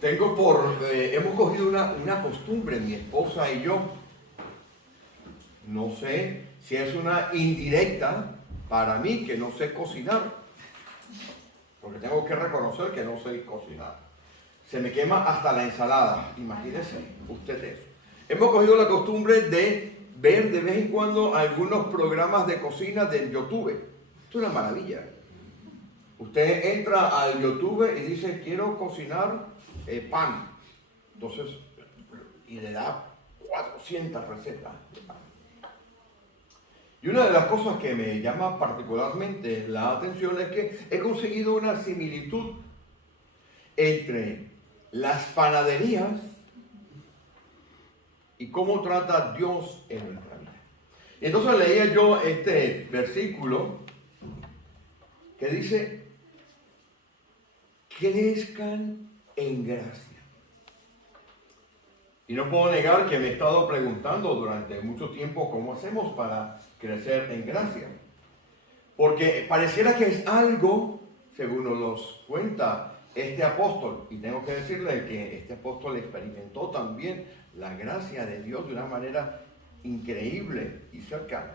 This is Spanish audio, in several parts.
hemos cogido una costumbre, mi esposa y yo. No sé si es una indirecta para mí que no sé cocinar, porque tengo que reconocer que no sé cocinar. Se me quema hasta la ensalada, imagínense usted eso. Hemos cogido la costumbre de ver de vez en cuando algunos programas de cocina del YouTube. Esto es una maravilla. Usted entra al YouTube y dice, quiero cocinar pan. Entonces, y le da 400 recetas de pan. Y una de las cosas que me llama particularmente la atención es que he conseguido una similitud entre las panaderías y cómo trata Dios en nuestra vida. Y entonces leía yo este versículo que dice, crezcan en gracia. Y no puedo negar que me he estado preguntando durante mucho tiempo cómo hacemos para crecer en gracia. Porque pareciera que es algo, según nos cuenta este apóstol, y tengo que decirle que este apóstol experimentó también la gracia de Dios de una manera increíble y cercana.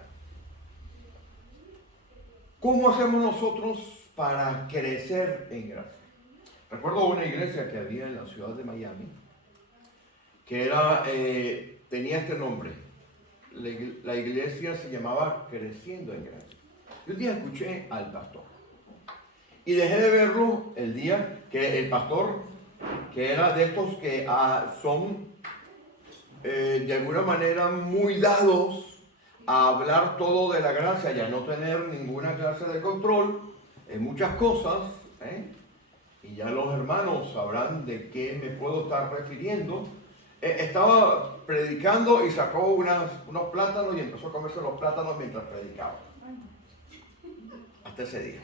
¿Cómo hacemos nosotros para crecer en gracia? Recuerdo una iglesia que había en la ciudad de Miami, que tenía este nombre. La iglesia se llamaba Creciendo en Gracia. Y un día escuché al pastor. Y dejé de verlo el día que el pastor, que era de estos que son de alguna manera muy dados a hablar todo de la gracia y a no tener ninguna clase de control en muchas cosas, y ya los hermanos sabrán de qué me puedo estar refiriendo. Estaba predicando y sacó unos plátanos y empezó a comerse los plátanos mientras predicaba. Hasta ese día.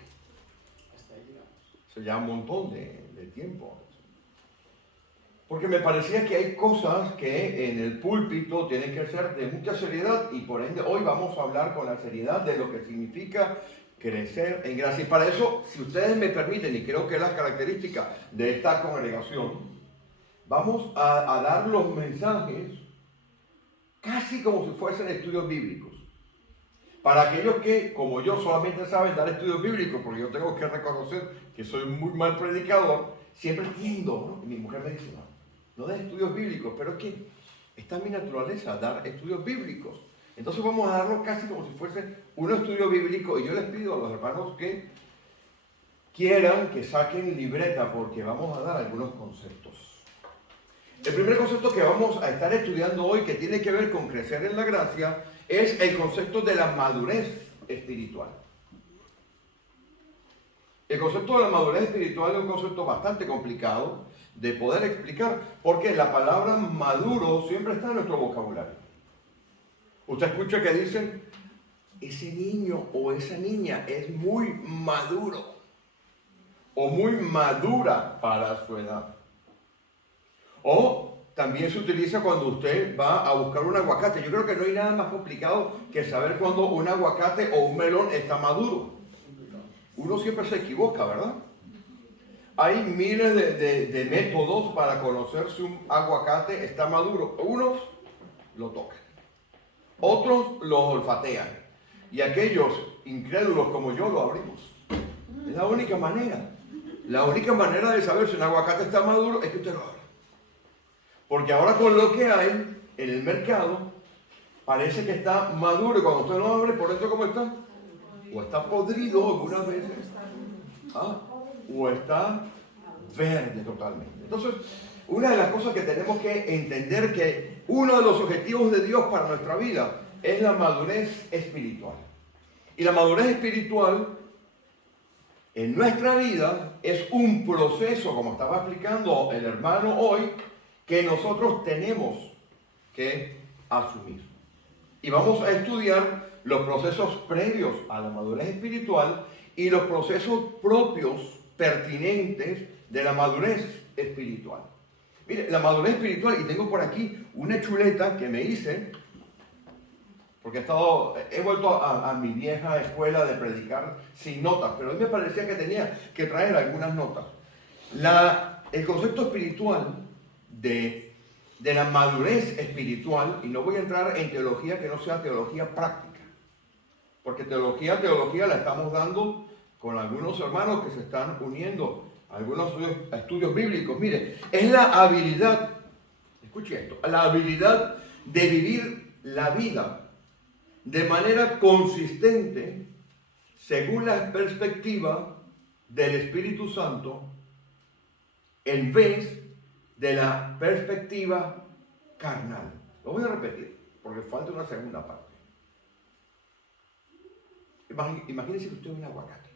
Eso ya un montón de tiempo. Porque me parecía que hay cosas que en el púlpito tienen que ser de mucha seriedad y por ende hoy vamos a hablar con la seriedad de lo que significa crecer en gracia. Y para eso, si ustedes me permiten, y creo que es la característica de esta congregación, vamos a dar los mensajes casi como si fuesen estudios bíblicos. Para aquellos que, como yo, solamente saben dar estudios bíblicos, porque yo tengo que reconocer que soy muy mal predicador, siempre tiendo, ¿no? Y mi mujer me dice, no des estudios bíblicos, pero es que está en mi naturaleza, dar estudios bíblicos. Entonces vamos a darlo casi como si fuese un estudio bíblico, y yo les pido a los hermanos que quieran que saquen libreta, porque vamos a dar algunos conceptos. El primer concepto que vamos a estar estudiando hoy, que tiene que ver con crecer en la gracia, es el concepto de la madurez espiritual. El concepto de la madurez espiritual es un concepto bastante complicado de poder explicar, porque la palabra maduro siempre está en nuestro vocabulario. Usted escucha que dicen, ese niño o esa niña es muy maduro o muy madura para su edad. O también se utiliza cuando usted va a buscar un aguacate. Yo creo que no hay nada más complicado que saber cuando un aguacate o un melón está maduro. Uno siempre se equivoca, ¿verdad? Hay miles de métodos para conocer si un aguacate está maduro. Unos lo tocan, otros lo olfatean, y aquellos incrédulos como yo lo abrimos. Es la única manera. La única manera de saber si un aguacate está maduro es que usted lo abra. Porque ahora con lo que hay en el mercado, parece que está maduro y cuando usted lo abre, por dentro ¿cómo está? O está podrido algunas veces, o está verde totalmente. Entonces, una de las cosas que tenemos que entender que uno de los objetivos de Dios para nuestra vida es la madurez espiritual. Y la madurez espiritual en nuestra vida es un proceso, como estaba explicando el hermano hoy, que nosotros tenemos que asumir. Y vamos a estudiar los procesos previos a la madurez espiritual y los procesos propios, pertinentes de la madurez espiritual. Mire, la madurez espiritual, y tengo por aquí una chuleta que me hice, porque he vuelto a mi vieja escuela de predicar sin notas, pero a mí me parecía que tenía que traer algunas notas. La el concepto espiritual de la madurez espiritual, y no voy a entrar en teología que no sea teología práctica, porque teología la estamos dando con algunos hermanos que se están uniendo a algunos estudios bíblicos. Mire, es la habilidad, escuche esto, la habilidad de vivir la vida de manera consistente según la perspectiva del Espíritu Santo en vez de la perspectiva carnal. Lo voy a repetir porque falta una segunda parte. Imagínense que usted es un aguacate.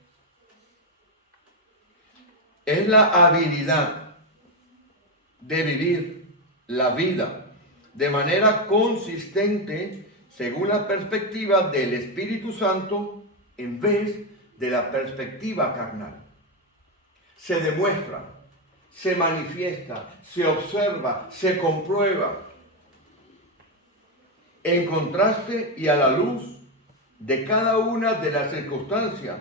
Es la habilidad de vivir la vida de manera consistente según la perspectiva del Espíritu Santo en vez de la perspectiva carnal. Se demuestra, se manifiesta, se observa, se comprueba en contraste y a la luz de cada una de las circunstancias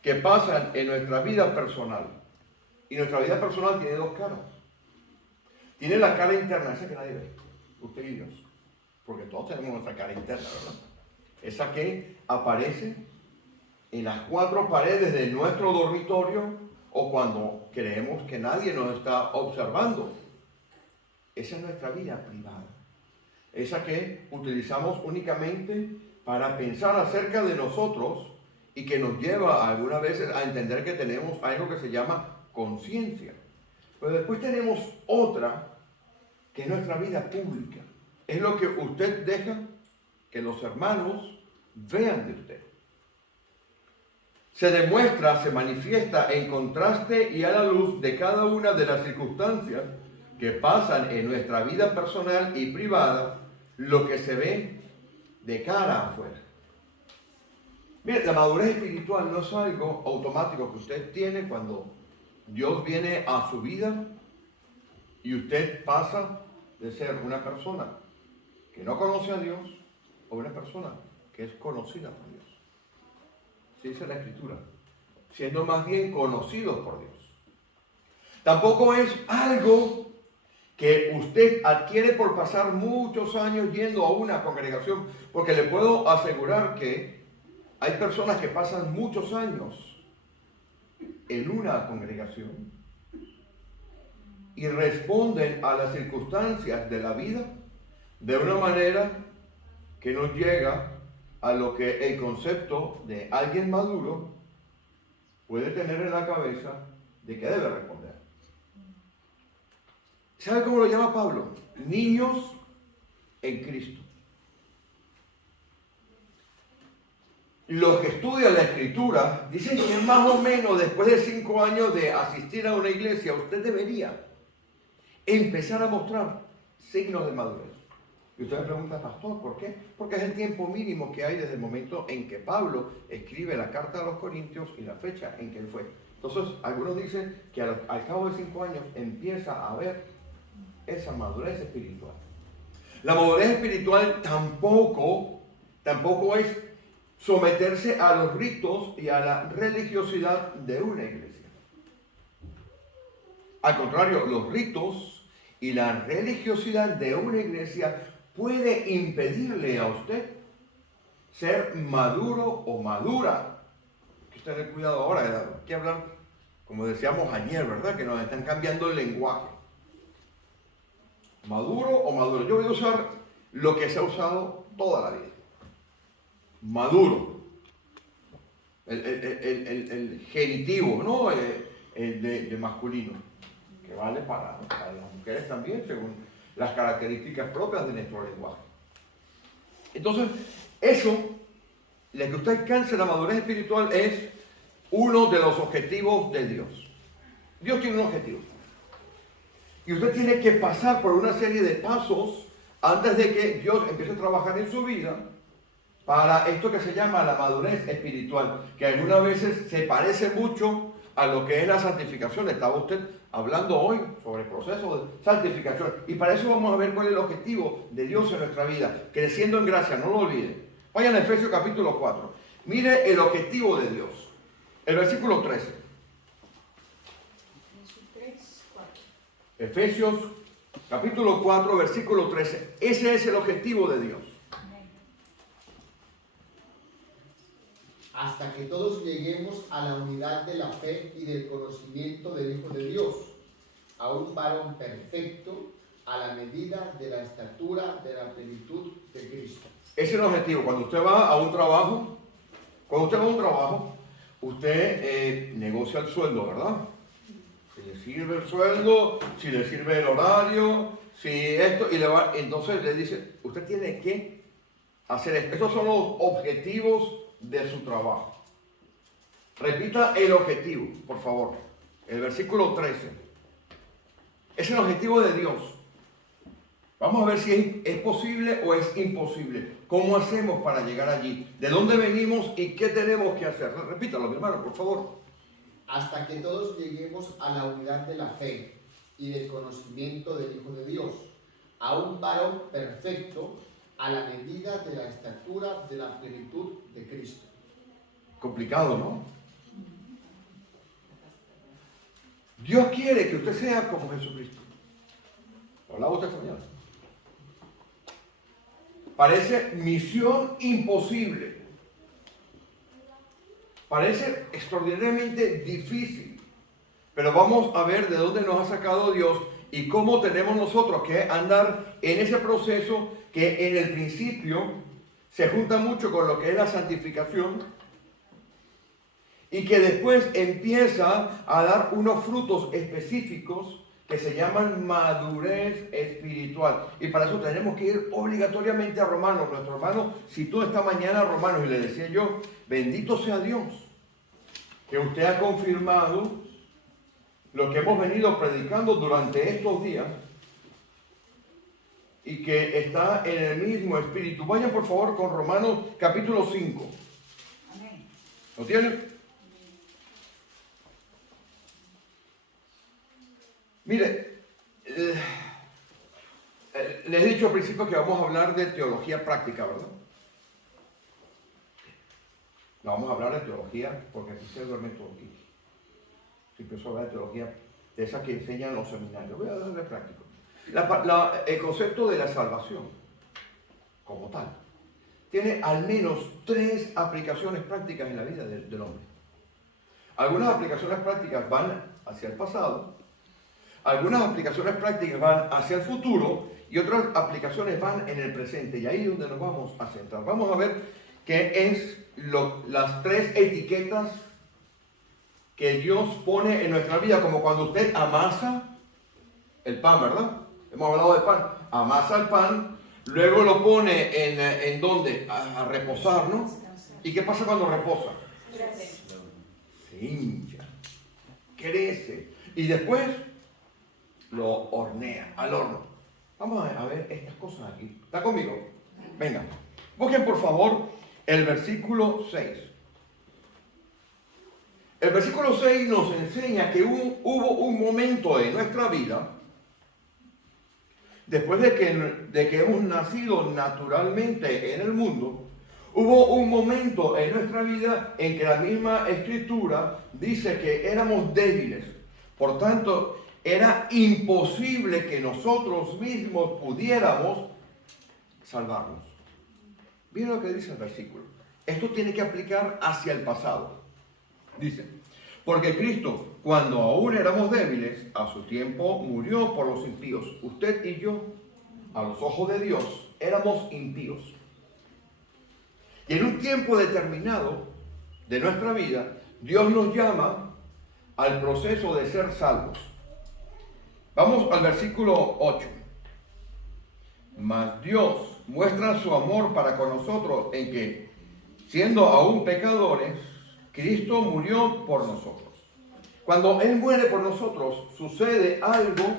que pasan en nuestra vida personal. Y nuestra vida personal tiene dos caras. Tiene la cara interna, esa que nadie ve, usted y Dios, porque todos tenemos nuestra cara interna, ¿verdad? Esa que aparece en las cuatro paredes de nuestro dormitorio o cuando creemos que nadie nos está observando. Esa es nuestra vida privada. Esa que utilizamos únicamente para pensar acerca de nosotros y que nos lleva algunas veces a entender que tenemos algo que se llama conciencia. Pero después tenemos otra que es nuestra vida pública. Es lo que usted deja que los hermanos vean de usted. Se demuestra, se manifiesta en contraste y a la luz de cada una de las circunstancias que pasan en nuestra vida personal y privada, lo que se ve de cara afuera. Mire, la madurez espiritual no es algo automático que usted tiene cuando Dios viene a su vida y usted pasa de ser una persona que no conoce a Dios a una persona que es conocida por Dios. Así dice la Escritura, siendo más bien conocidos por Dios. Tampoco es algo que usted adquiere por pasar muchos años yendo a una congregación, porque le puedo asegurar que hay personas que pasan muchos años en una congregación y responden a las circunstancias de la vida de una manera que nos llega a lo que el concepto de alguien maduro puede tener en la cabeza de que debe responder. ¿Sabe cómo lo llama Pablo? Niños en Cristo. Los que estudian la Escritura dicen que más o menos después de 5 años de asistir a una iglesia, usted debería empezar a mostrar signos de madurez. Y usted me pregunta, pastor, ¿por qué? Porque es el tiempo mínimo que hay desde el momento en que Pablo escribe la carta a los Corintios y la fecha en que él fue. Entonces, algunos dicen que al cabo de 5 años empieza a haber esa madurez espiritual. La madurez espiritual tampoco es someterse a los ritos y a la religiosidad de una iglesia. Al contrario, los ritos y la religiosidad de una iglesia puede impedirle a usted ser maduro o madura. Hay que tener cuidado ahora, hay que hablar, como decíamos ayer, ¿verdad? Que nos están cambiando el lenguaje. Maduro o maduro. Yo voy a usar lo que se ha usado toda la vida. Maduro. El genitivo, ¿no? El de masculino. Que vale para las mujeres también, según las características propias de nuestro lenguaje. Entonces, eso, la que usted alcance la madurez espiritual es uno de los objetivos de Dios. Dios tiene un objetivo. Y usted tiene que pasar por una serie de pasos antes de que Dios empiece a trabajar en su vida para esto que se llama la madurez espiritual, que algunas veces se parece mucho a lo que es la santificación. Estaba usted hablando hoy sobre el proceso de santificación. Y para eso vamos a ver cuál es el objetivo de Dios en nuestra vida, creciendo en gracia, no lo olviden. Vayan a Efesios capítulo 4. Mire el objetivo de Dios. El versículo 13. Efesios capítulo 4, versículo 13. Ese es el objetivo de Dios. Hasta que todos lleguemos a la unidad de la fe y del conocimiento del Hijo de Dios, a un varón perfecto, a la medida de la estatura de la plenitud de Cristo. Ese es el objetivo. Cuando usted va a un trabajo, usted negocia el sueldo, ¿verdad? Si le sirve el sueldo, si le sirve el horario, si esto, entonces le dice, usted tiene que hacer esto. Estos son los objetivos de su trabajo. Repita el objetivo, por favor. El versículo 13. Es el objetivo de Dios. Vamos a ver si es posible o es imposible. ¿Cómo hacemos para llegar allí? ¿De dónde venimos y qué tenemos que hacer? Repítalo, mi hermano, por favor. Hasta que todos lleguemos a la unidad de la fe y del conocimiento del Hijo de Dios, a un varón perfecto, a la medida de la estatura de la plenitud de Cristo. Complicado, ¿no? Dios quiere que usted sea como Jesucristo. Hablaba usted esta mañana. Parece misión imposible. Parece extraordinariamente difícil. Pero vamos a ver de dónde nos ha sacado Dios y cómo tenemos nosotros que andar en ese proceso que en el principio se junta mucho con lo que es la santificación y que después empieza a dar unos frutos específicos que se llaman madurez espiritual. Y para eso tenemos que ir obligatoriamente a Romanos. Nuestro hermano citó esta mañana a Romanos y le decía yo, bendito sea Dios, que usted ha confirmado lo que hemos venido predicando durante estos días y que está en el mismo espíritu. Vayan por favor con Romanos capítulo 5. Amén. ¿Lo tienen? Mire, les he dicho al principio que vamos a hablar de teología práctica, ¿verdad? No vamos a hablar de teología porque aquí se duerme todo aquí. Si empiezo a hablar de teología de esas que enseñan los seminarios, voy a hablar de práctico. El concepto de la salvación, como tal, tiene al menos 3 aplicaciones prácticas en la vida del hombre. Algunas aplicaciones prácticas van hacia el pasado, algunas aplicaciones prácticas van hacia el futuro y otras aplicaciones van en el presente. Y ahí es donde nos vamos a centrar. Vamos a ver qué es las 3 etiquetas que Dios pone en nuestra vida, como cuando usted amasa el pan, ¿verdad? Hemos hablado de pan. Amasa el pan, luego lo pone en ¿dónde? A reposar, ¿no? ¿Y qué pasa cuando reposa? Se hincha, crece y después lo hornea al horno. Vamos a ver estas cosas aquí. ¿Está conmigo? Venga, busquen por favor el versículo 6. El versículo 6 nos enseña que hubo un momento en nuestra vida, después de que hemos nacido naturalmente en el mundo, hubo un momento en nuestra vida en que la misma Escritura dice que éramos débiles. Por tanto, era imposible que nosotros mismos pudiéramos salvarnos. Miren lo que dice el versículo. Esto tiene que aplicar hacia el pasado. Dice, porque Cristo, cuando aún éramos débiles, a su tiempo murió por los impíos. Usted y yo, a los ojos de Dios, éramos impíos. Y en un tiempo determinado de nuestra vida, Dios nos llama al proceso de ser salvos. Vamos al versículo 8. Mas Dios muestra su amor para con nosotros en que, siendo aún pecadores, Cristo murió por nosotros. Cuando Él muere por nosotros, sucede algo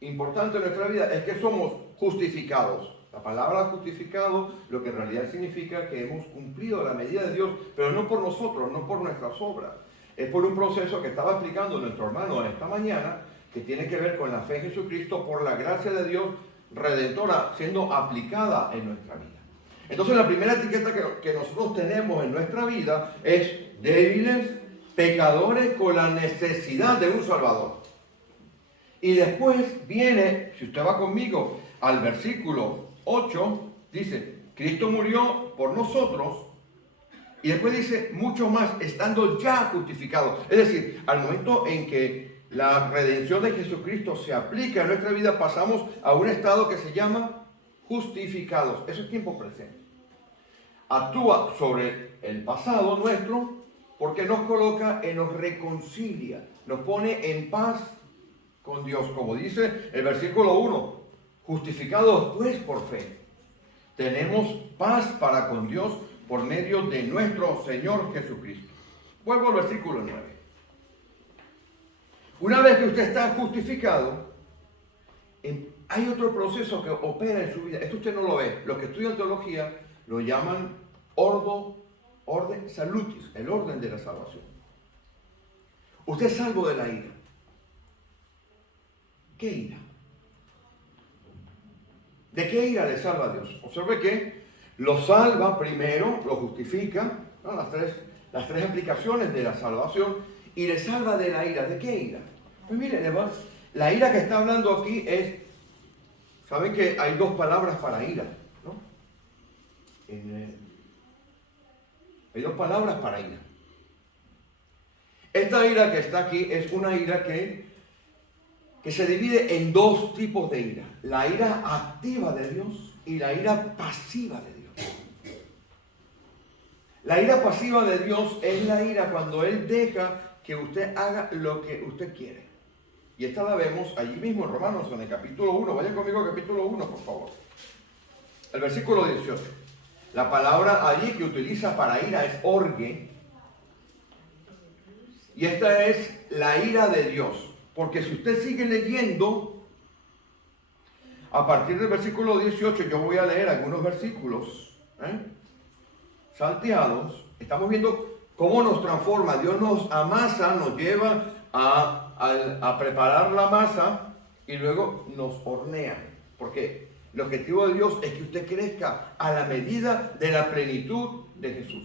importante en nuestra vida, es que somos justificados. La palabra justificado, lo que en realidad significa que hemos cumplido la medida de Dios, pero no por nosotros, no por nuestras obras. Es por un proceso que estaba explicando nuestro hermano esta mañana, que tiene que ver con la fe en Jesucristo, por la gracia de Dios redentora siendo aplicada en nuestra vida. Entonces la primera etiqueta que nosotros tenemos en nuestra vida es débiles, pecadores con la necesidad de un Salvador. Y después viene, si usted va conmigo al versículo 8, dice, Cristo murió por nosotros. Y después dice, mucho más, estando ya justificados. Es decir, al momento en que la redención de Jesucristo se aplica en nuestra vida, pasamos a un estado que se llama justificados. Eso es tiempo presente. Actúa sobre el pasado nuestro porque nos coloca y nos reconcilia, nos pone en paz con Dios. Como dice el versículo 1, justificados pues por fe. Tenemos paz para con Dios por medio de nuestro Señor Jesucristo. Vuelvo al versículo 9. Una vez que usted está justificado, hay otro proceso que opera en su vida. Esto usted no lo ve. Los que estudian teología lo llaman orden salutis, el orden de la salvación. Usted es salvo de la ira. ¿Qué ira? ¿De qué ira le salva Dios? Observe que lo salva primero, lo justifica, ¿no? las tres aplicaciones de la salvación, y le salva de la ira. ¿De qué ira? Pues mire, la ira que está hablando aquí es, saben que hay dos palabras para ira, ¿no? Hay dos palabras para ira. Esta ira que está aquí es una ira que se divide en dos tipos de ira. La ira activa de Dios y la ira pasiva de Dios. La ira pasiva de Dios es la ira cuando Él deja que usted haga lo que usted quiere. Y esta la vemos allí mismo en Romanos, en el capítulo 1. Vayan conmigo al capítulo 1, por favor. El versículo 18. La palabra allí que utiliza para ira es orge. Y esta es la ira de Dios. Porque si usted sigue leyendo, a partir del versículo 18, yo voy a leer algunos versículos salteados. Estamos viendo cómo nos transforma. Dios nos amasa, nos lleva a preparar la masa y luego nos hornea. Porque el objetivo de Dios es que usted crezca a la medida de la plenitud de Jesús.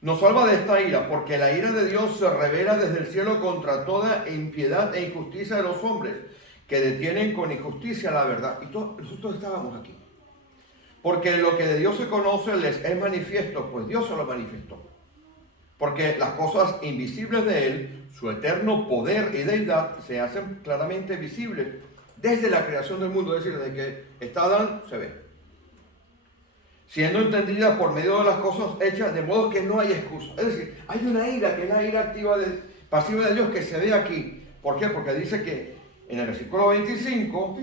Nos salva de esta ira, porque la ira de Dios se revela desde el cielo contra toda impiedad e injusticia de los hombres, que detienen con injusticia la verdad. Y nosotros estábamos aquí. Porque lo que de Dios se conoce les es manifiesto, pues Dios se lo manifestó. Porque las cosas invisibles de Él, su eterno poder y deidad, se hacen claramente visibles desde la creación del mundo, es decir, desde que está Adán, se ve. Siendo entendida por medio de las cosas hechas, de modo que no hay excusa. Es decir, hay una ira que es la ira pasiva de Dios que se ve aquí. ¿Por qué? Porque dice que en el versículo 25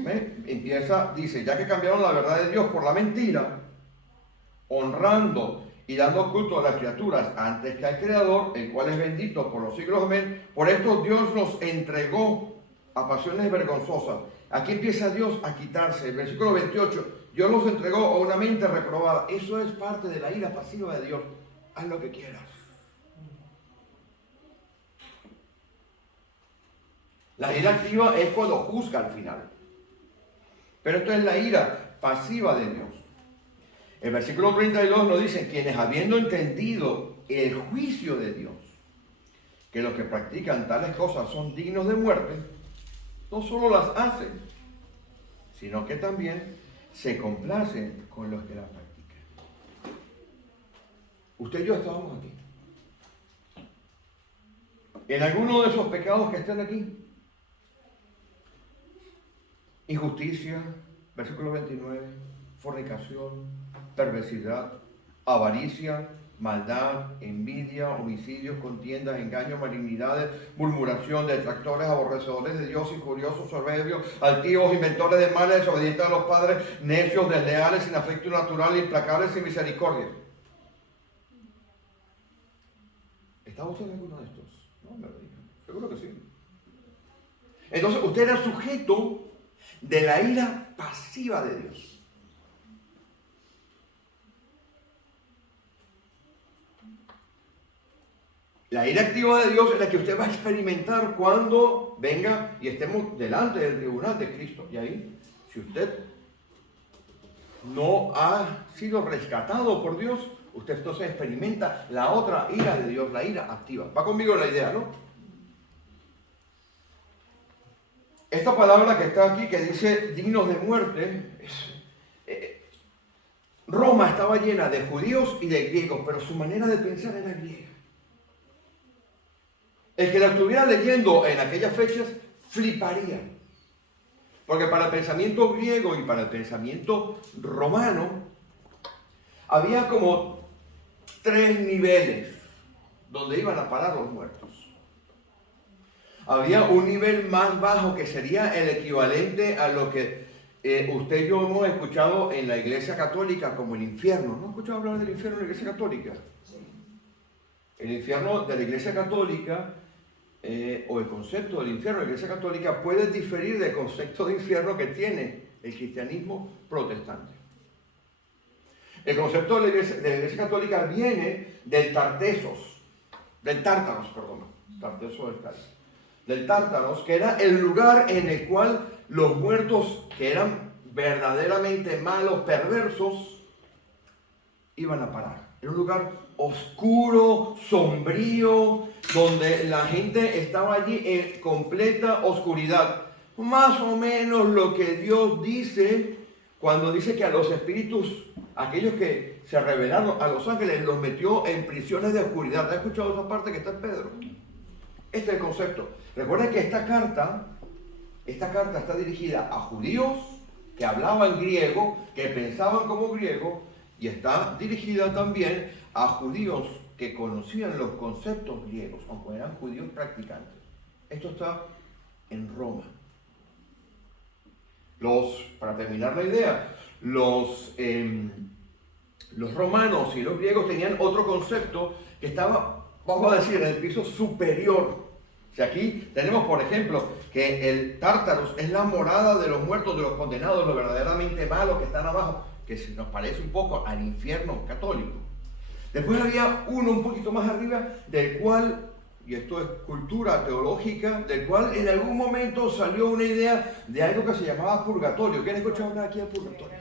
dice, ya que cambiaron la verdad de Dios por la mentira, honrando y dando culto a las criaturas antes que al Creador, el cual es bendito por los siglos, amén. Por esto Dios nos entregó a pasiones vergonzosas. Aquí empieza Dios a quitarse. El versículo 28, Dios los entregó a una mente reprobada. Eso es parte de la ira pasiva de Dios. Haz lo que quieras. La ira activa es cuando juzga al final. Pero esto es la ira pasiva de Dios. El versículo 32 nos dice, quienes habiendo entendido el juicio de Dios, que los que practican tales cosas son dignos de muerte, no solo las hacen, sino que también se complacen con los que las practican. Usted y yo estábamos aquí. En alguno de esos pecados que están aquí, injusticia, versículo 29, fornicación, perversidad, avaricia, maldad, envidia, homicidios, contiendas, engaños, malignidades, murmuración, detractores, aborrecedores de Dios, injuriosos, soberbios, altivos, inventores de males, desobedientes a los padres, necios, desleales, sin afecto natural, implacables, sin misericordia. ¿Está usted en alguno de estos? No me lo diga. Seguro que sí. Entonces usted era sujeto de la ira pasiva de Dios. La ira activa de Dios es la que usted va a experimentar cuando venga y estemos delante del tribunal de Cristo. Y ahí, si usted no ha sido rescatado por Dios, usted entonces experimenta la otra ira de Dios, la ira activa. Va conmigo la idea, ¿no? esta palabra que está aquí, que dice dignos de muerte, Roma estaba llena de judíos y de griegos, pero su manera de pensar era griega. El que la estuviera leyendo en aquellas fechas fliparía. Porque para el pensamiento griego y para el pensamiento romano había como 3 niveles donde iban a parar los muertos. Había un nivel más bajo que sería el equivalente a lo que usted y yo hemos escuchado en la Iglesia Católica como el infierno. ¿No ha escuchado hablar del infierno en la Iglesia Católica? El infierno de la Iglesia Católica o el concepto del infierno de la Iglesia Católica puede diferir del concepto de infierno que tiene el cristianismo protestante. El concepto de la Iglesia Católica viene del Tártaros, que era el lugar en el cual los muertos que eran verdaderamente malos, perversos, iban a parar. Era un lugar oscuro, sombrío, donde la gente estaba allí en completa oscuridad. Más o menos lo que Dios dice cuando dice que a los espíritus, aquellos que se rebelaron a los ángeles, los metió en prisiones de oscuridad. ¿Has escuchado esa parte que está en Pedro? Este es el concepto. Recuerda que esta carta está dirigida a judíos que hablaban griego, que pensaban como griego, y está dirigida también a judíos que conocían los conceptos griegos, aunque eran judíos practicantes. Esto está en Roma. Para terminar la idea, los romanos y los griegos tenían otro concepto que estaba, vamos a decir, en el piso superior. Si aquí tenemos, por ejemplo, que el Tártaros es la morada de los muertos, de los condenados, los verdaderamente malos que están abajo, que se nos parece un poco al infierno católico. Después había uno un poquito más arriba, del cual, y esto es cultura teológica, del cual en algún momento salió una idea de algo que se llamaba purgatorio. ¿Quién ha escuchado hablar aquí del purgatorio?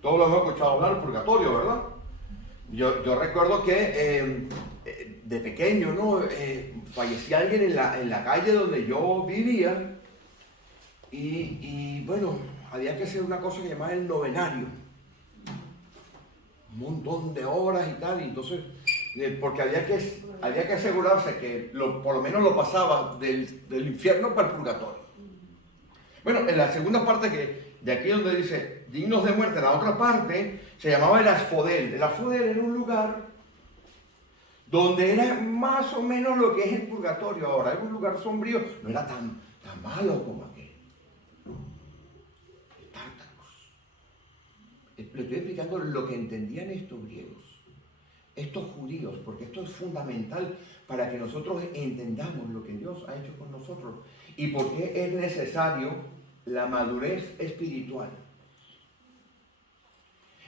Todos lo hemos escuchado hablar del purgatorio, ¿verdad? Yo recuerdo que de pequeño, ¿no? Fallecía alguien en la calle donde yo vivía y bueno, había que hacer una cosa que llamaba el novenario. Un montón de horas y tal, y entonces, porque había que asegurarse que por lo menos lo pasaba del infierno para el purgatorio. Bueno, en la segunda parte de aquí donde dice dignos de muerte, la otra parte se llamaba el Asfodel. El Asfodel era un lugar donde era más o menos lo que es el purgatorio ahora. Era un lugar sombrío, no era tan malo como aquel. El Tártaros. Le estoy explicando lo que entendían estos griegos, estos judíos, porque esto es fundamental para que nosotros entendamos lo que Dios ha hecho con nosotros y por qué es necesario la madurez espiritual.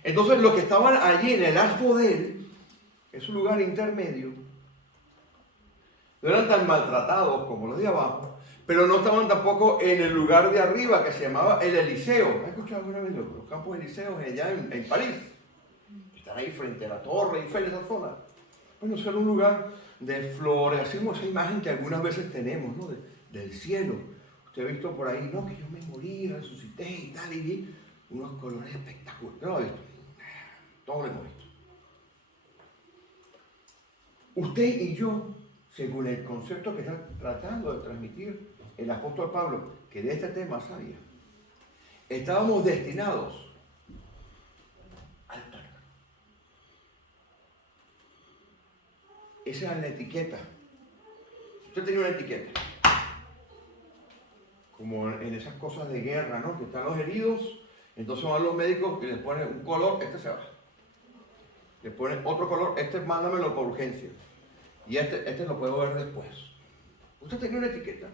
Entonces, los que estaban allí en el Asfodel, es un lugar intermedio, no eran tan maltratados como los de abajo, pero no estaban tampoco en el lugar de arriba que se llamaba el Eliseo. ¿Has escuchado alguna vez los campos elíseos allá en París? Están ahí frente a la Torre Eiffel, esa zona. Bueno, eso era un lugar de flores, hacemos esa imagen que algunas veces tenemos, ¿no? Del cielo. Usted ha visto por ahí, no, que yo me morí, resucité y tal, y vi unos colores espectaculares. No lo he visto. Todos lo hemos visto. Usted y yo, según el concepto que está tratando de transmitir el apóstol Pablo, que de este tema sabía, estábamos destinados al Tártaro. Esa era la etiqueta. Usted tenía una etiqueta, como en esas cosas de guerra, ¿no? Que están los heridos, entonces van los médicos y les ponen un color, este se va. Le ponen otro color, este mándamelo por urgencia. Y este lo puedo ver después. Usted tenía una etiqueta.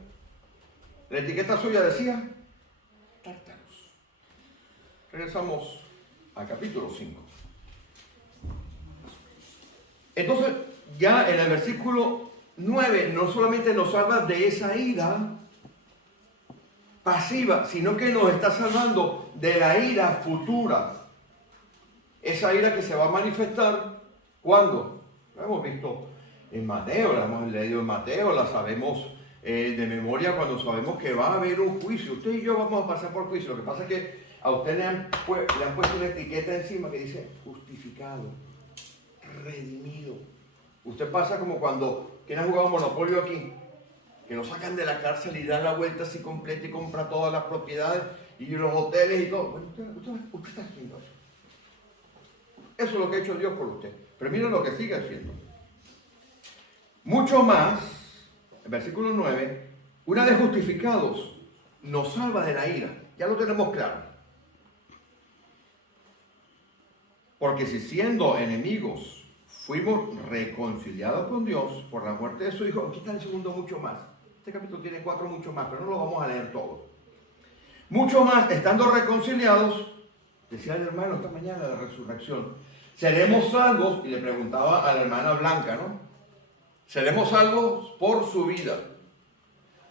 La etiqueta suya decía Tártaros. Regresamos al capítulo 5. Entonces, ya en el versículo 9, no solamente nos salva de esa ira pasiva, sino que nos está salvando de la ira futura. Esa ira que se va a manifestar, ¿cuándo? Lo hemos visto en Mateo, la hemos leído en Mateo, la sabemos de memoria cuando sabemos que va a haber un juicio. Usted y yo vamos a pasar por juicio. Lo que pasa es que a usted le han puesto una etiqueta encima que dice justificado, redimido. Usted pasa como cuando, ¿quién ha jugado Monopolio aquí? Que lo sacan de la cárcel y dan la vuelta así completa y compra todas las propiedades y los hoteles y todo. Bueno, usted está haciendo eso. Eso es lo que ha hecho Dios por usted. Pero miren lo que sigue haciendo. Mucho más, el versículo 9, una vez justificados, nos salva de la ira. Ya lo tenemos claro. Porque si siendo enemigos fuimos reconciliados con Dios por la muerte de su Hijo, aquí está el segundo mucho más. Este capítulo tiene 4 mucho más, pero no lo vamos a leer todo. Mucho más, estando reconciliados, decía el hermano esta mañana de la resurrección, seremos salvos, y le preguntaba a la hermana Blanca, ¿no? Seremos salvos por su vida.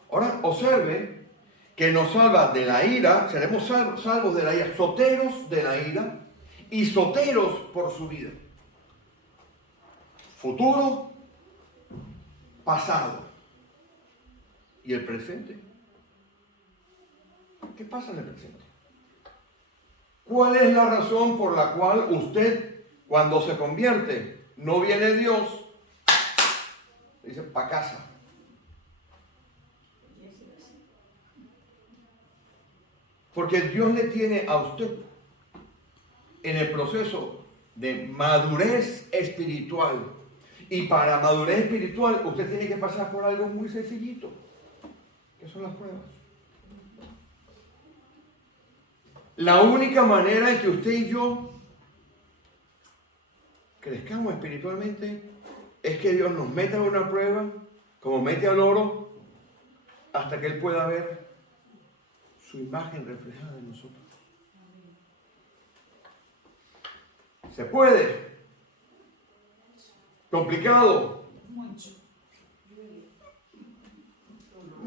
Ahora, observe que nos salva de la ira, seremos salvos de la ira, soteros de la ira y soteros por su vida. Futuro, pasado y el presente. ¿Qué pasa en el presente? ¿Cuál es la razón por la cual usted, cuando se convierte, no viene Dios? Dice, para casa. Porque Dios le tiene a usted en el proceso de madurez espiritual. Y para madurez espiritual usted tiene que pasar por algo muy sencillito, que son las pruebas. La única manera en que usted y yo crezcamos espiritualmente es que Dios nos meta en una prueba, como mete al oro, hasta que Él pueda ver su imagen reflejada en nosotros. ¿Se puede? ¿Complicado?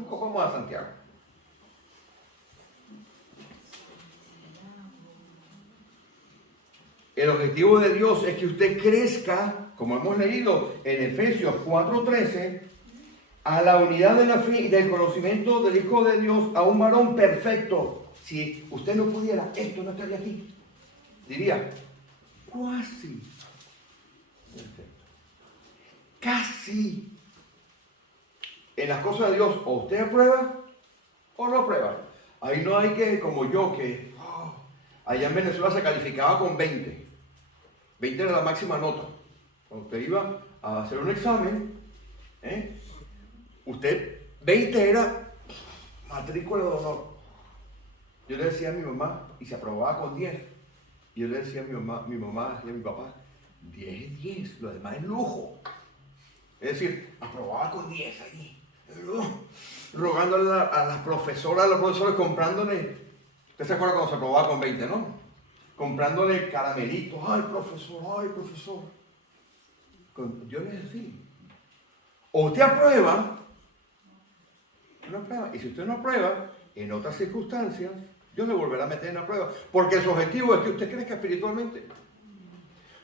Vamos a Santiago. El objetivo de Dios es que usted crezca, como hemos leído en Efesios 4:13, a la unidad de la fe y del conocimiento del Hijo de Dios, a un varón perfecto. Si usted no pudiera, esto no estaría aquí. Diría, casi perfecto. Casi. En las cosas de Dios, o usted aprueba o no aprueba. Ahí no hay que, como yo, que allá en Venezuela se calificaba con 20. 20 era la máxima nota. Cuando usted iba a hacer un examen, usted, 20 era matrícula de honor. Yo le decía a mi mamá, y se aprobaba con 10. Y yo le decía a mi mamá y a mi papá, 10 es 10, lo demás es lujo. Es decir, aprobaba con 10 allí. Rogándole a las profesoras, a los profesores, comprándole. ¿Usted se acuerda cuando se aprobaba con 20, no? Comprándole caramelitos. Ay, profesor. Yo les decía, o usted aprueba, no aprueba. Y si usted no aprueba, en otras circunstancias, Dios le volverá a meter en la prueba. Porque su objetivo es que usted crezca espiritualmente.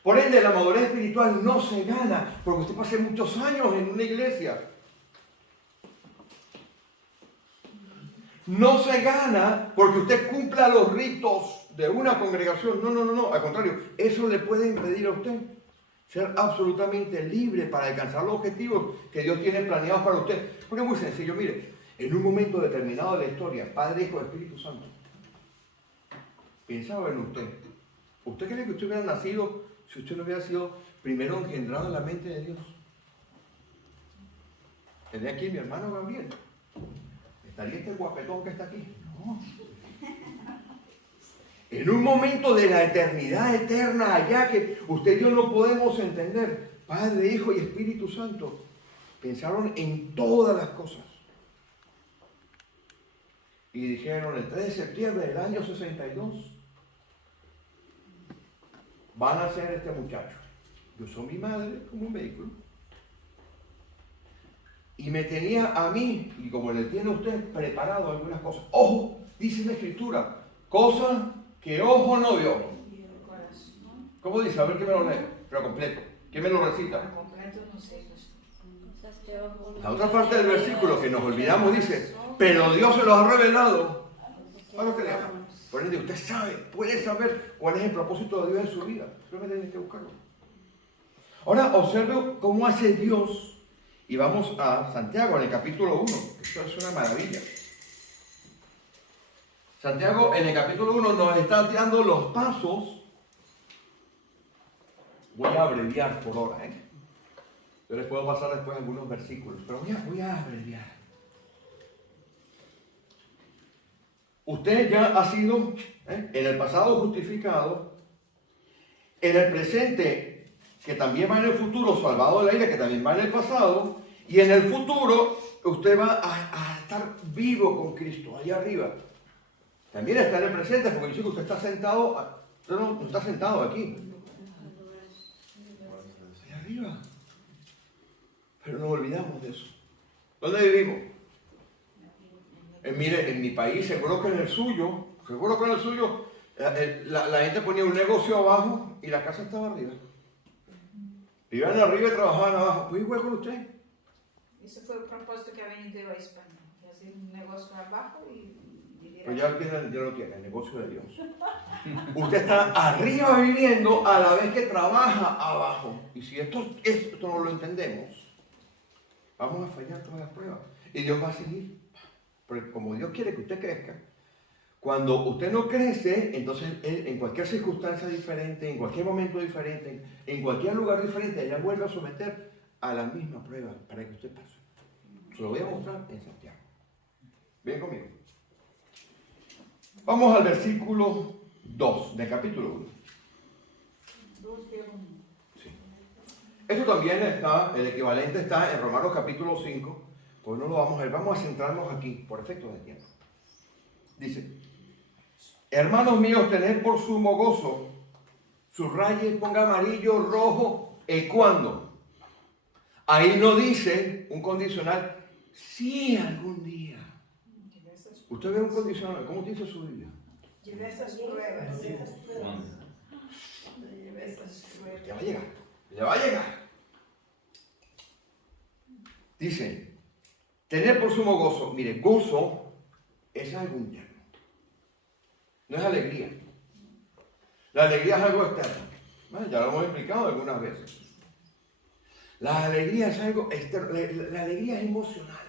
Por ende, la madurez espiritual no se gana porque usted pase muchos años en una iglesia. No se gana porque usted cumpla los ritos de una congregación. No. Al contrario, eso le puede impedir a usted ser absolutamente libre para alcanzar los objetivos que Dios tiene planeados para usted. Porque es muy sencillo, mire, en un momento determinado de la historia, Padre, Hijo, Espíritu Santo, pensaba en usted. ¿Usted cree que usted hubiera nacido si usted no hubiera sido primero engendrado en la mente de Dios? ¿Tendría aquí mi hermano Gabriel? ¿Estaría este guapetón que está aquí? No. En un momento de la eternidad eterna allá que usted y yo no podemos entender, Padre, Hijo y Espíritu Santo pensaron en todas las cosas. Y dijeron, el 3 de septiembre del año 62, van a ser este muchacho. Yo soy mi madre como un vehículo. Y me tenía a mí, y como le tiene a usted, preparado algunas cosas. Ojo, dice la Escritura, cosas que ojo no vio. ¿Cómo dice? A ver, ¿quién me lo lee? Pero completo. ¿Quién me lo recita? Completo no sé. La otra parte del versículo que nos olvidamos dice, pero Dios se los ha revelado a los que le aman. Por ende, usted sabe, puede saber cuál es el propósito de Dios en su vida. Solamente tiene que buscarlo. Ahora, observe cómo hace Dios. Y vamos a Santiago, en el capítulo 1. Esto es una maravilla. Santiago, en el capítulo 1, nos está dando los pasos. Voy a abreviar por hora, Yo les puedo pasar después algunos versículos, pero voy a abreviar. Usted ya ha sido, en el pasado justificado, en el presente, que también va en el futuro, salvado de la ira, que también va en el pasado, y en el futuro usted va a estar vivo con Cristo, allá arriba. También está en el presente, porque dice que usted está sentado, no está sentado aquí, allá arriba. Pero nos olvidamos de eso. ¿Dónde vivimos? Mire, en mi país, seguro que en el suyo, la gente ponía un negocio abajo y la casa estaba arriba. Vivían arriba y trabajaban abajo. Pues igual con usted. Ese fue el propósito que ha venido a España. Hacer un negocio abajo y vivir. Pues ya lo tiene, el negocio de Dios. Usted está arriba viviendo a la vez que trabaja abajo. Y si esto no lo entendemos, vamos a fallar todas las pruebas. Y Dios va a seguir. Porque como Dios quiere que usted crezca, cuando usted no crece, entonces Él, en cualquier circunstancia diferente, en cualquier momento diferente, en cualquier lugar diferente, Él la vuelve a someter a la misma prueba para que usted pase. Se lo voy a mostrar en Santiago. Ven conmigo. Vamos al versículo 2 del capítulo 1. Sí. Esto también está, el equivalente está en Romanos capítulo 5. Pues no lo vamos a ver, vamos a centrarnos aquí, por efecto de tiempo. Dice, hermanos míos, tened por sumo gozo, subraye, ponga amarillo, rojo, ¿el cuándo? Ahí no dice un condicional, sí, algún día. Usted ve un condicional, ¿cómo dice su Biblia? Diversas pruebas. Le va a llegar. Dice, tener por sumo gozo. Mire, gozo es algo interno. No es alegría. La alegría es algo externo. Bueno, ya lo hemos explicado algunas veces. La alegría es algo externo. La alegría es emocional.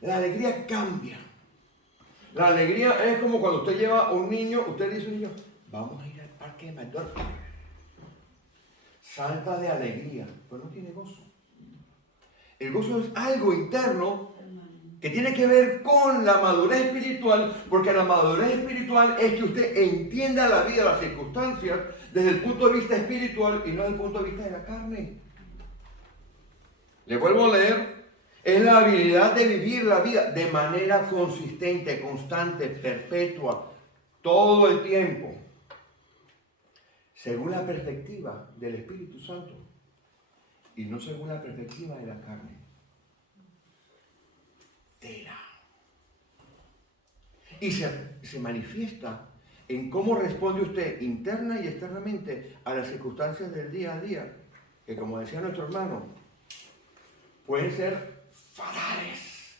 La alegría cambia. La alegría es como cuando usted lleva a un niño, usted dice a un niño, vamos a ir al parque de McDonald's. Salta de alegría, pero no tiene gozo. El gozo es algo interno que tiene que ver con la madurez espiritual, porque la madurez espiritual es que usted entienda la vida, las circunstancias, desde el punto de vista espiritual y no desde el punto de vista de la carne. Le vuelvo a leer. Es la habilidad de vivir la vida de manera consistente, constante, perpetua, todo el tiempo, según la perspectiva del Espíritu Santo y no según la perspectiva de la carne. Y se manifiesta en cómo responde usted interna y externamente a las circunstancias del día a día, que como decía nuestro hermano, pueden ser fatales,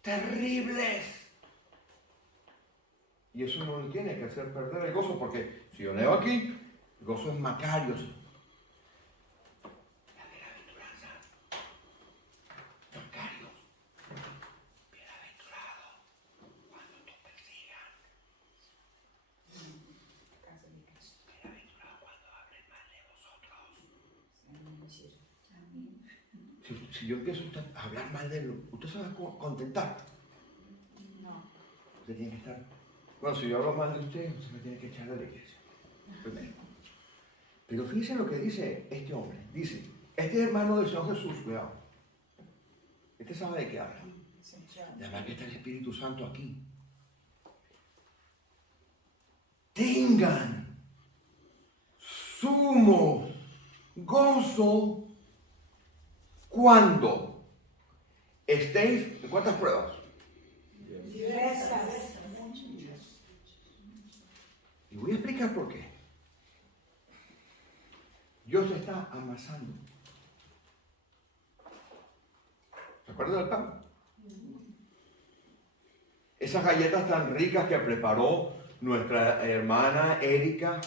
terribles. Y eso no le tiene que hacer perder el gozo, porque si yo leo aquí, el gozo es Macarios. La bienaventuranza. Macarios. Bienaventurado cuando te persigan. Bienaventurado cuando hablen mal de vosotros. Si yo empiezo a hablar mal de él, ¿usted se va a contentar? No. Usted tiene que estar... Bueno, si yo hablo mal de usted me tiene que echar de la iglesia. Primero. Pero fíjense lo que dice este hombre. Dice, este hermano del Señor Jesús, cuidado. Este sabe de qué habla. Y además que está el Espíritu Santo aquí. Tengan sumo gozo cuando estéis, ¿en cuántas pruebas? Diversas. Y voy a explicar por qué. Dios está amasando. ¿Se acuerdan del pan? Esas galletas tan ricas que preparó nuestra hermana Erika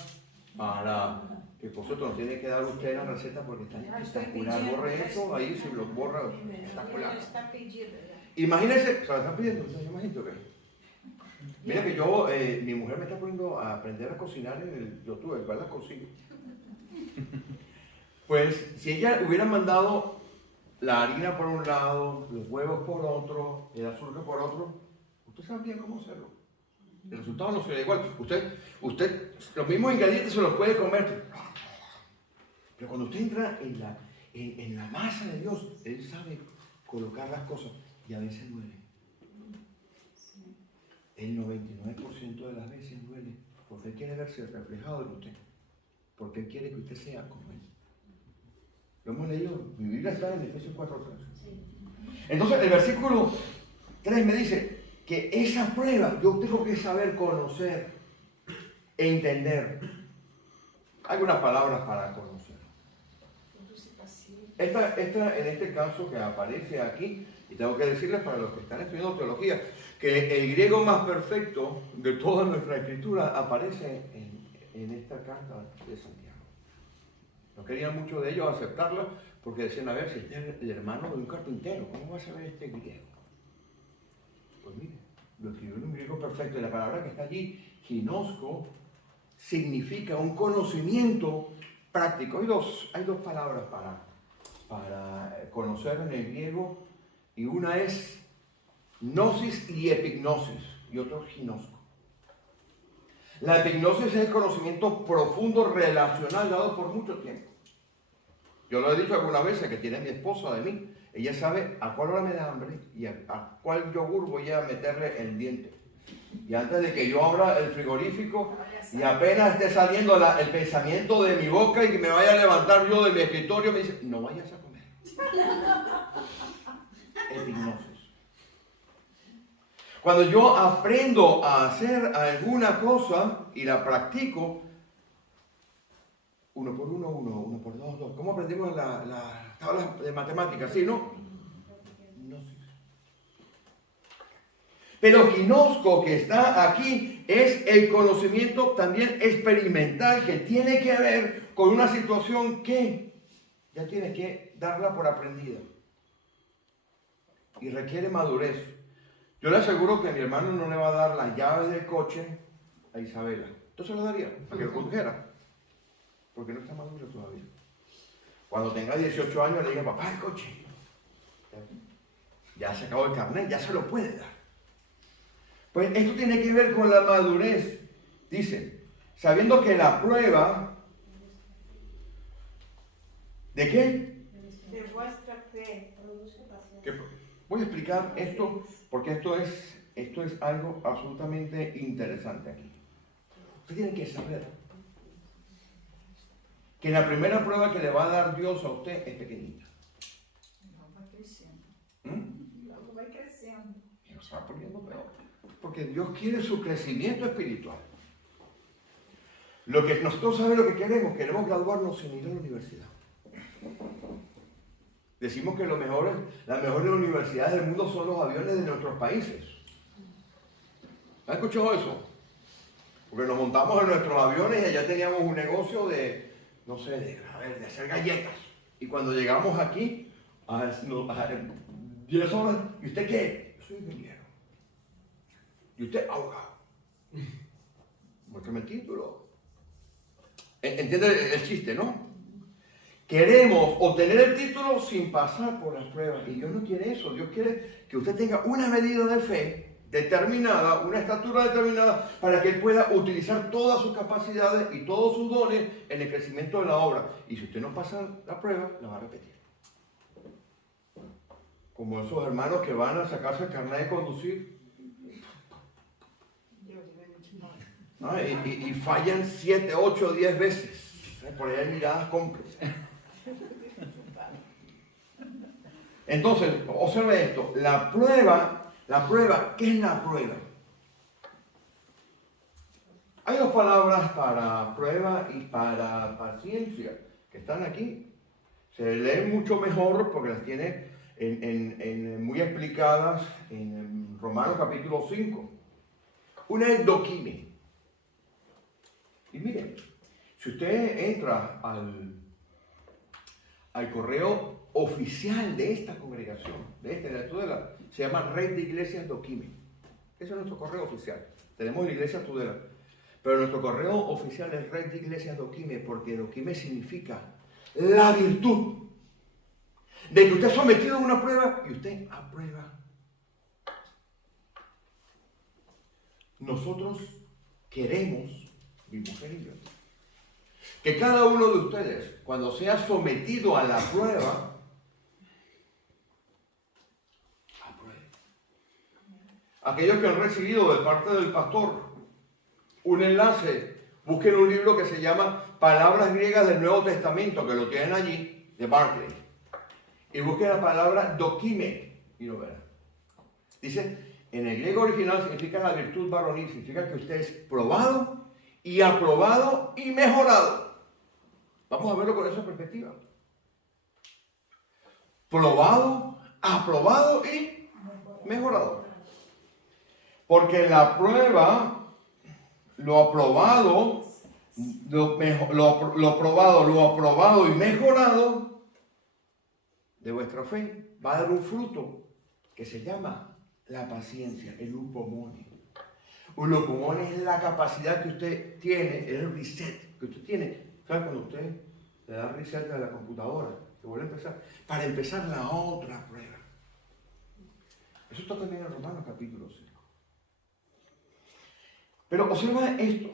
para que por cierto nos tiene que dar usted la receta porque está espectacular. Borre eso, ahí se lo borra, espectacular. Imagínense, ¿se lo están pidiendo? Imagínate que. Mira que yo, mi mujer me está poniendo a aprender a cocinar en el YouTube, el cual la consigo. Pues si ella hubiera mandado la harina por un lado, los huevos por otro, el azúcar por otro, usted sabe bien cómo hacerlo. El resultado no sería igual. Usted los mismos ingredientes se los puede comer. Pero cuando usted entra en la masa de Dios, Él sabe colocar las cosas y a veces duele. El 99% de las veces duele porque Él quiere verse reflejado en usted. Porque Él quiere que usted sea como Él. Lo hemos leído, mi Biblia está en Efesios 4:3. Entonces el versículo 3 me dice que esa prueba yo tengo que saber conocer, entender. Hay unas palabras para conocer. Esta, en este caso que aparece aquí, y tengo que decirles para los que están estudiando teología, que el griego más perfecto de toda nuestra escritura aparece en esta carta de Santiago. No querían mucho de ellos aceptarla porque decían, a ver, si este es el hermano de un carpintero, ¿cómo va a saber este griego? Pues mire, lo escribió en un griego perfecto y la palabra que está allí, ginosko, significa un conocimiento práctico. Hay dos palabras para conocer en el griego y una es gnosis y epignosis y otro ginosko. La epignosis es el conocimiento profundo relacional dado por mucho tiempo. Yo lo he dicho algunas veces que tiene mi esposa de mí. Ella sabe a cuál hora me da hambre y a cuál yogur voy a meterle el diente. Y antes de que yo abra el frigorífico y apenas esté saliendo el pensamiento de mi boca y que me vaya a levantar yo de mi escritorio, me dice, no vayas a comer. Epignosis. Cuando yo aprendo a hacer alguna cosa y la practico, 1 por 1, 1, 1 por 2, 2. ¿Cómo aprendimos las tablas de matemáticas? ¿Sí, no? Gnosis. Pero ginosko que está aquí es el conocimiento también experimental que tiene que ver con una situación que ya tienes que darla por aprendida. Y requiere madurez. Yo le aseguro que mi hermano no le va a dar las llaves del coche a Isabela. Entonces lo daría, para que lo condujera. Porque no está maduro todavía. Cuando tenga 18 años le diga, papá, el coche. Ya se acabó el carnet, ya se lo puede dar. Pues esto tiene que ver con la madurez. Dice, sabiendo que la prueba... ¿De qué? De vuestra fe. Voy a explicar esto porque esto es algo absolutamente interesante aquí. Usted tiene que saber que la primera prueba que le va a dar Dios a usted es pequeñita. Luego va creciendo. Luego va creciendo. Y se va poniendo peor. Porque Dios quiere su crecimiento espiritual. Lo que nosotros sabemos lo que queremos graduarnos sin ir a la universidad. Decimos que las mejores universidades del mundo son los aviones de nuestros países. ¿Han escuchado eso? Porque nos montamos en nuestros aviones y allá teníamos un negocio de hacer galletas. Y cuando llegamos aquí, a 10 horas, ¿y usted qué? Yo soy ingeniero. ¿Y usted? Abogado. Muéstrame el título. ¿Entiende el chiste, no? Queremos obtener el título sin pasar por las pruebas. Y Dios no quiere eso. Dios quiere que usted tenga una medida de fe determinada, una estatura determinada, para que Él pueda utilizar todas sus capacidades y todos sus dones en el crecimiento de la obra. Y si usted no pasa la prueba, la va a repetir. Como esos hermanos que van a sacarse el carnet de conducir. ¿No? Y fallan 7, 8, 10 veces. Por ahí hay miradas cómplices. Entonces, observe esto. La prueba, ¿qué es la prueba? Hay dos palabras para prueba y para paciencia que están aquí. Se leen mucho mejor porque las tiene muy explicadas en Romanos capítulo 5. Una es doquime. Y miren, si usted entra al correo oficial de esta congregación, de la Tudela, se llama Red de Iglesias Doquime. Ese es nuestro correo oficial. Tenemos la Iglesia Tudela, pero nuestro correo oficial es Red de Iglesias Doquime, porque doquime significa la virtud de que usted es sometido a una prueba y usted aprueba. Nosotros queremos, mi mujer y yo, que cada uno de ustedes, cuando sea sometido a la prueba, apruebe. Aquellos que han recibido de parte del pastor un enlace, busquen un libro que se llama Palabras Griegas del Nuevo Testamento, que lo tienen allí, de Barclay. Y busquen la palabra doquime y lo verán. Dice, en el griego original significa la virtud varonil, significa que usted es probado y aprobado y mejorado. Vamos a verlo con esa perspectiva. Probado, aprobado y mejorado. Porque en la prueba, lo aprobado, lo aprobado y mejorado de vuestra fe va a dar un fruto que se llama la paciencia, el upomone. Un upomone es la capacidad que usted tiene, el reset que usted tiene. ¿Sabe cuando usted le da reset a la computadora? Se vuelve a empezar. Para empezar la otra prueba. Eso está también en Romanos capítulo 5. Pero observa esto.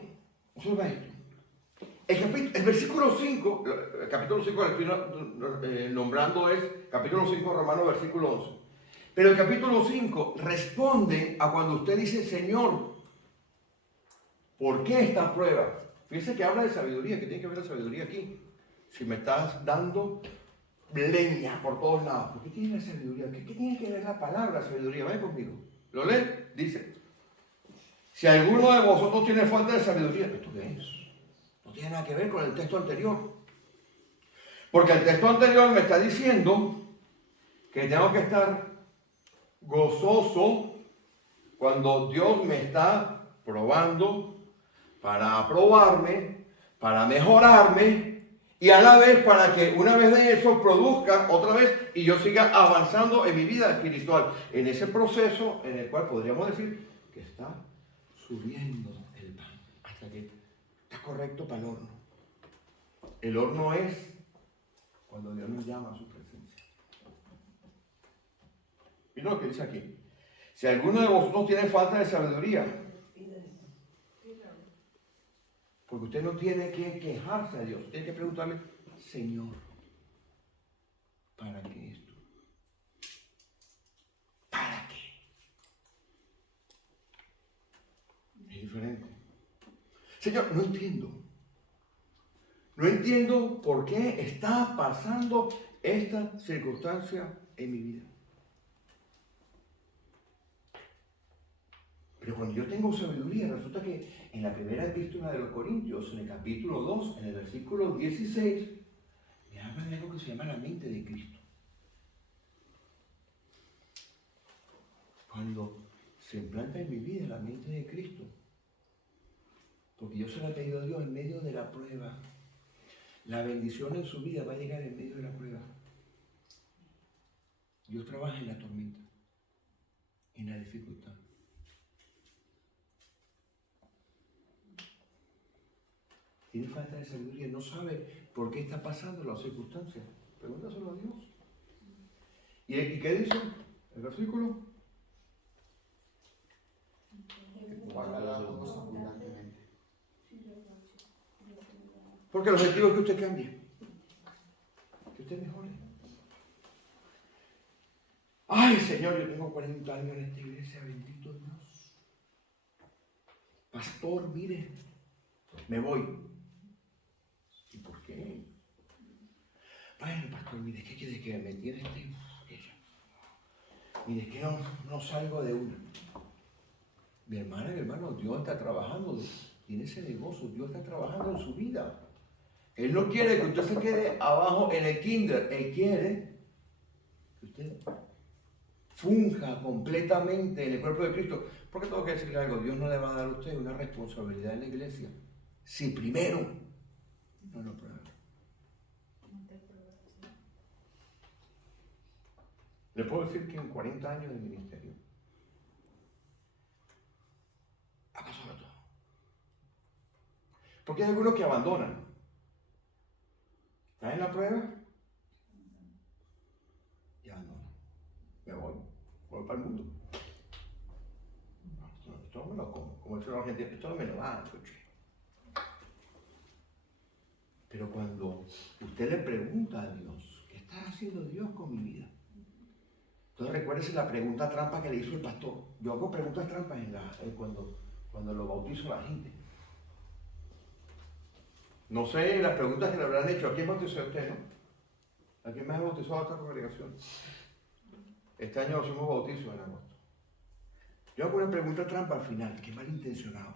El versículo 5, el capítulo 5 que estoy nombrando es capítulo 5 Romanos versículo 11. Pero el capítulo 5 responde a cuando usted dice, Señor, ¿por qué esta prueba? Fíjense que habla de sabiduría, que tiene que ver la sabiduría aquí. Si me estás dando leña por todos lados, ¿por qué tiene la sabiduría? ¿Qué tiene que ver la palabra sabiduría? Vaya conmigo. ¿Lo lee? Dice, si alguno de vosotros tiene falta de sabiduría, ¿esto qué es? No tiene nada que ver con el texto anterior. Porque el texto anterior me está diciendo que tengo que estar gozoso cuando Dios me está probando para aprobarme, para mejorarme y a la vez para que una vez de eso produzca otra vez y yo siga avanzando en mi vida espiritual. En ese proceso en el cual podríamos decir que está subiendo el pan hasta que está correcto para el horno. El horno es cuando Dios nos llama a su presencia. Mira lo que dice aquí. Si alguno de vosotros tiene falta de sabiduría, porque usted no tiene que quejarse a Dios, tiene que preguntarle, Señor, ¿para qué esto? ¿Para qué? Es diferente. Señor, no entiendo. No entiendo por qué está pasando esta circunstancia en mi vida. Pero cuando yo tengo sabiduría, resulta que en la primera epístola de los Corintios, en el capítulo 2, en el versículo 16, me habla de algo que se llama la mente de Cristo. Cuando se implanta en mi vida la mente de Cristo, porque yo se la he pedido a Dios en medio de la prueba, la bendición en su vida va a llegar en medio de la prueba. Dios trabaja en la tormenta, en la dificultad. Tiene falta de sabiduría, no sabe por qué está pasando la circunstancia. Pregúntaselo a Dios. ¿Y qué dice el versículo? Guardados abundantemente. Porque el objetivo es que usted cambie, que usted mejore. Ay, Señor, yo tengo 40 años en esta iglesia, bendito Dios. Pastor, mire, me voy. ¿Y por qué? Bueno, pastor, mire, ¿qué quiere que me tiene este? Mire, que no salgo de una. Mi hermana, mi hermano, Dios está trabajando, tiene ese negocio, Dios está trabajando en su vida. Él no quiere que usted se quede abajo en el kinder, Él quiere que usted funja completamente en el cuerpo de Cristo. Porque tengo que decirle algo, Dios no le va a dar a usted una responsabilidad en la iglesia si primero no lo prueba. Le puedo decir que en 40 años de ministerio ha pasado de todo. Porque hay algunos que abandonan. ¿Está en la prueba? Y abandonan. Me voy para el mundo. No, esto no me lo como dice la Argentina, esto no me lo dan, coche. Pero cuando usted le pregunta a Dios, ¿qué está haciendo Dios con mi vida? Entonces recuérdese la pregunta trampa que le hizo el pastor. Yo hago preguntas trampas cuando lo bautizo a la gente. No sé las preguntas que le habrán hecho. ¿A quién bautizó usted, no? ¿A quién más bautizó a esta congregación? Este año hacemos bautizo en agosto. Yo hago una pregunta trampa al final, que malintencionado.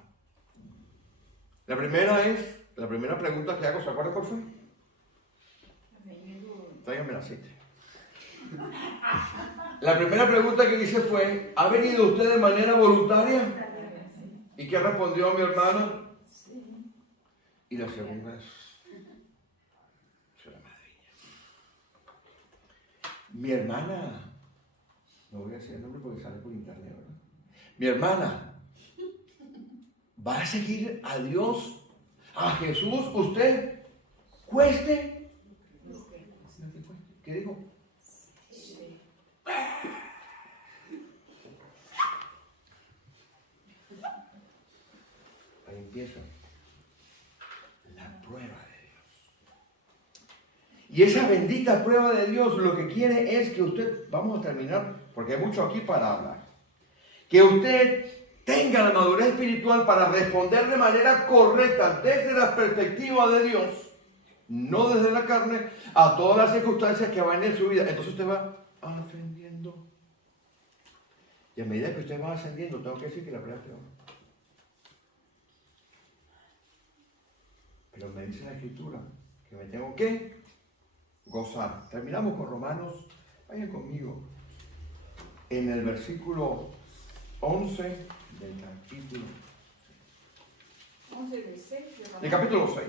La primera pregunta que hago, ¿se acuerda cuál fue? Tráigame el aceite. La primera pregunta que hice fue, ¿ha venido usted de manera voluntaria? ¿Y qué respondió mi hermano? Y la segunda es la madrina. Mi hermana, no voy a decir el nombre porque sale por internet, ¿verdad? Mi hermana, ¿va a seguir a Dios, a Jesús, usted, cueste? ¿Qué dijo? Ahí empieza la prueba de Dios. Y esa bendita prueba de Dios lo que quiere es que usted, vamos a terminar, porque hay mucho aquí para hablar, que usted tenga la madurez espiritual para responder de manera correcta desde la perspectiva de Dios, no desde la carne, a todas las circunstancias que van en su vida. Entonces usted va ascendiendo. Y a medida que usted va ascendiendo, tengo que decir que la prueba es peor. Pero me dice la Escritura que me tengo que gozar. Terminamos con Romanos. Vayan conmigo. En el versículo 11 del capítulo 11 del 6 de Romanos. del capítulo 6.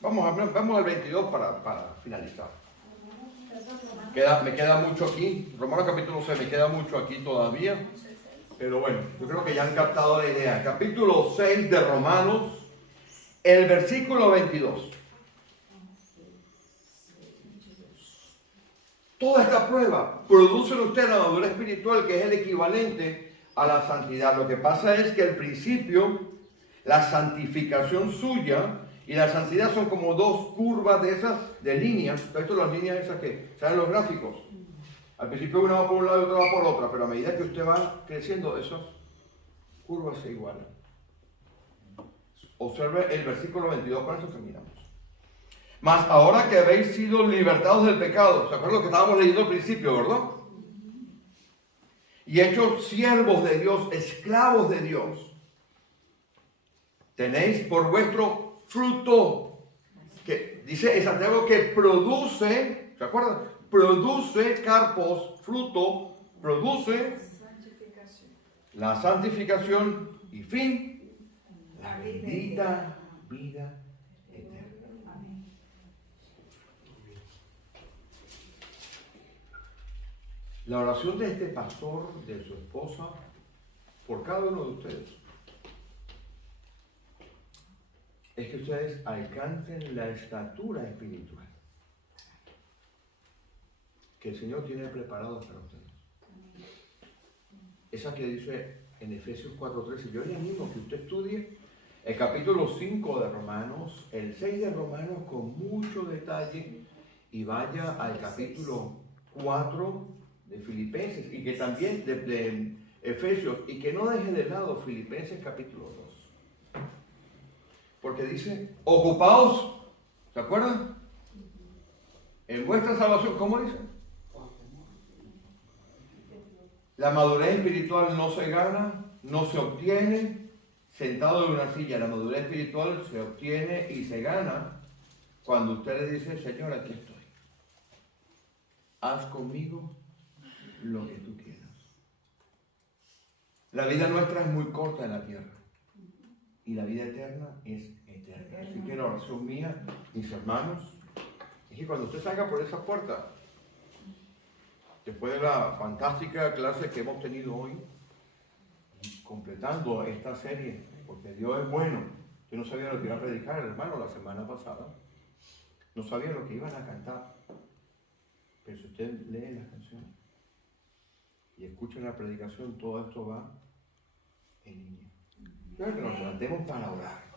Vamos al 22 para finalizar. Me queda mucho aquí. Romanos capítulo 6 me queda mucho aquí todavía. Pero bueno, yo creo que ya han captado la idea. Capítulo 6 de Romanos, el versículo 22. Toda esta prueba produce en usted la madurez espiritual, que es el equivalente a la santidad. Lo que pasa es que al principio, la santificación suya y la santidad son como dos curvas de líneas. ¿Esto las líneas esas que salen los gráficos? Al principio una va por un lado y otra va por otro, pero a medida que usted va creciendo, esas curvas se igualan. Observe el versículo 22, con esto terminamos. Mas ahora que habéis sido libertados del pecado, ¿se acuerdan lo que estábamos leyendo al principio, verdad? Y hechos siervos de Dios, esclavos de Dios, tenéis por vuestro fruto, que dice Santiago que produce, ¿se acuerdan? Produce carpos, fruto, produce la santificación y fin, la bendita vida eterna. La oración de este pastor, de su esposa, por cada uno de ustedes, es que ustedes alcancen la estatura espiritual que el Señor tiene preparado para ustedes. Esa que dice en Efesios 4:13. Yo le animo que usted estudie el capítulo 5 de Romanos, el 6 de Romanos con mucho detalle, y vaya al capítulo 4 de Filipenses, y que también de Efesios, y que no deje de lado Filipenses capítulo 2. Porque dice, ocupaos, ¿se acuerdan? En vuestra salvación, ¿cómo dice? La madurez espiritual no se gana, no se obtiene sentado en una silla. La madurez espiritual se obtiene y se gana cuando usted le dice, Señor, aquí estoy. Haz conmigo lo que tú quieras. La vida nuestra es muy corta en la tierra y la vida eterna es eterna. Así que la oración mía, mis hermanos, es que cuando usted salga por esa puerta, después de la fantástica clase que hemos tenido hoy, completando esta serie, porque Dios es bueno. Yo no sabía lo que iba a predicar el hermano la semana pasada, no sabía lo que iban a cantar, pero si usted lee las canciones y escucha la predicación, todo esto va en línea. Quiero que nos levantemos para orar.